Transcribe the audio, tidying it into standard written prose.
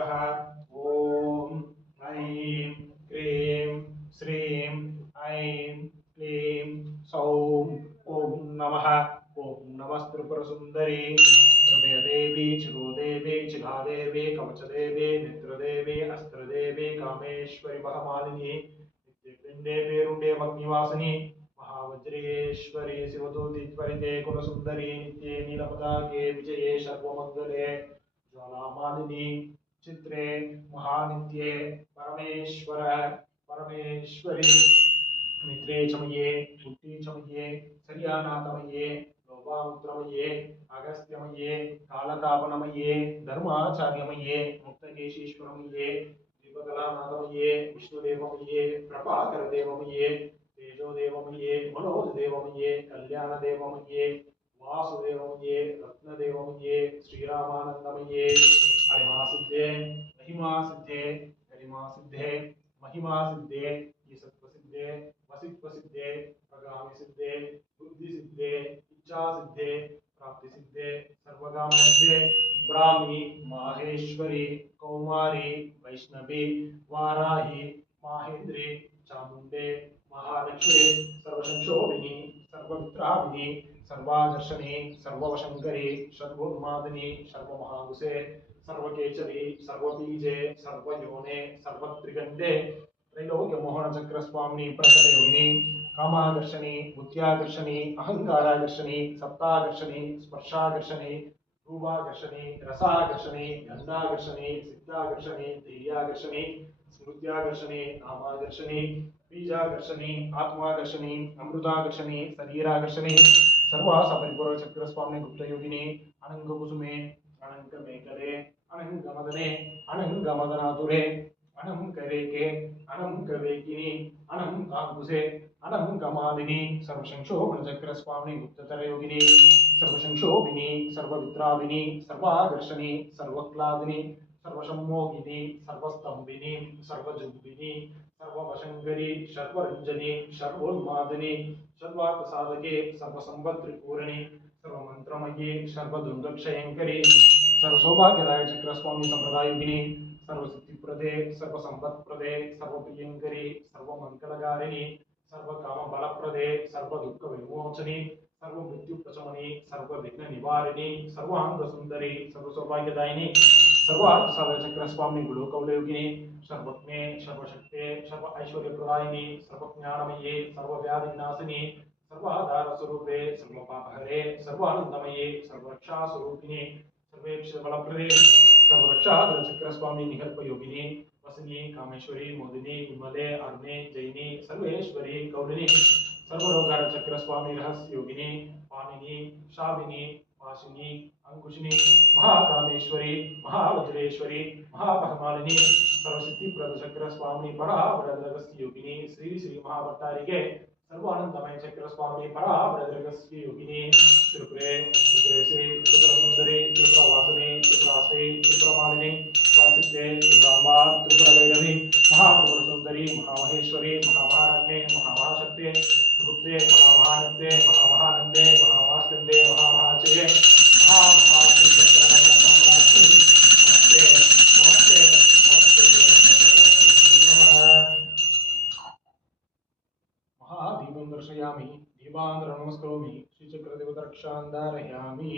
नमः। ओम ऐं क्लीं श्रीं ऐं क्लीं सौं ओम नमः। ओम नमस्त्रिपुरसुन्दरी हृदयदेवी चिरोदेवी चिघादेवी कवचदेवी नेत्रदेवी अस्त्रदेवी कामेश्वरी महमालिनी नित्यपिण्डे पेरुण्डे मग्निवासिनी महावज्रेश्वरी शिवदूतित्वरिते कुलसुन्दरी नित्ये नीलपताके विजये सर्वमङ्गले ज्वालामालिनी चित्रे महानित्ये परमेश्वर परमेश्वरी मित्रे चमये बुद्धि चमये सरियानाथमये लोपामुद्रमये अगस्त्यमये कालतापनमये धर्माचार्यमये मुक्तकेशीश्वरमये दीपकलानाथमये विष्णुदेवमये प्रभाकरदेवमये तेजोदेवमये मनोजदेवमये कल्याणदेवमये वासुदेवमये रत्नदेवमये श्रीरामानन्दमये अणिमासिद्धे महिमासिद्धे गरिमासिद्धे महिमासिद्धे ईसत्वसिद्धे वसित्वसिद्धे प्रगामि सिद्धे बुद्धि सिद्धे इच्छा सिद्धे प्राप्ति सिद्धे सर्वकामसिद्धे ब्राह्मी माहेश्वरी कौमारी वैष्णवी वाराही माहेन्द्री चामुंडे महालक्ष्मी सर्वसंक्षोभिनी सर्वमित्राभिनी सर्वाकर्षणी सर्ववशंकरी सर्वोन्मादिनी सर्वमहागुसे सर्वकेचरी सर्वबीजे सर्वयोने सर्वत्रिगंडे त्रैलोक्य मोहन चक्र स्वामी प्रकट योगिनी कामाकर्षणी बुद्ध्याकर्षणी अहंकाराकर्षणी सप्ताकर्षणी स्पर्शाकर्षणी रूपाकर्षणी रसाकर्षणी गंधाकर्षणी सिद्धाकर्षणी धैर्याकर्षणी स्मृत्याकर्षणी नामाकर्षणी बीजाकर्षणी आत्माकर्षणी अमृताकर्षणी शरीराकर्षणी सर्वा सपरिपूर्ण चक्र स्वामी गुप्त योगिनी अनंग कुसुमे अनंग मेकले अनंग मदने अनंग मदनातुरे अनम करेके अनम कवेकिनी अनम कांकुसे अनम कमादिनी सर्वशंशोभन चक्र स्वामी गुप्ततर योगिनी सर्वशंशोभिनी सर्ववित्राविनी सर्वाकर्षणी सर्वक्लादिनी सर्वसम्मोहिनी सर्वस्तंभिनी सर्वजुम्बिनी सर्ववशंकरी सर्वरंजनी सर्वोन्मादिनी सर्वार्थ साधके सर्वसंपत्त्रिपूरणी सर्वमंत्रमयी सर्वदुर्दक्षयंकरी सर्वसौभाग्यदाय चक्र स्वामी संप्रदायोगिनी सर्वसिद्धिप्रदे सर्वसंपत्प्रदे सर्वप्रियंकरी सर्वमंगलकारिणी सर्वकामबलप्रदे सर्वदुःखविमोचनी सर्वमृत्युप्रशमनी सर्वविघ्ननिवारिणी सर्वांगसुंदरी सर्वसौभाग्यदायिनी सर्वार्थसाधकचक्र स्वामी गुरुकौलयोगिनी सर्वज्ञे सर्वशक्ते सर्व ऐश्वर्यप्रदायिनी सर्वज्ञानमये सर्वव्याधिनाशिनी सर्वाधारस्वरूपे सर्वपापहरे सर्वानंदमये सर्वरक्षास्वरूपिणी सर्वेक्षबलप्रदे सर्वरक्षाधरचक्र स्वामी निकल्प योगिनी वसनी कामेश्वरी मोदिनी विमले अर्णे जैनी सर्वेश्वरी कौलिनी सर्वरोगचक्र स्वामी रहस्य योगिनी पाणिनी शाबिनी वासिनी अंकुशिनी महाकामेश्वरी महावज्रेश्वरी महापरमालिनी सर्वसिद्धिप्रद चक्र स्वामी परावरदरगस्य योगिनी श्री श्री महाभट्टारिके सर्वानंदमय चक्र स्वामी परावरदरगस्य योगिनी त्रिपुरे त्रिपुरेशे त्रिपुरसुंदरी त्रिपुरवासिनी त्रिपुराश्री त्रिपुरमालिनी स्वासिद्धे त्रिपुरांबा त्रिपुरभैरवी महात्रिपुरसुंदरी महामहेश्वरी महामहारत्ने महामहाशक्ते गुप्ते महामहानंदे महामहानंदे महामहास्कंदे महामहाचये महामहाचक्रनयन नमस्ते नमस्ते नमस्ते नमः। महादीपं दर्शयामि दीपान्तरं नमस्करोमि श्रीचक्रदेवतरक्षां धारयामि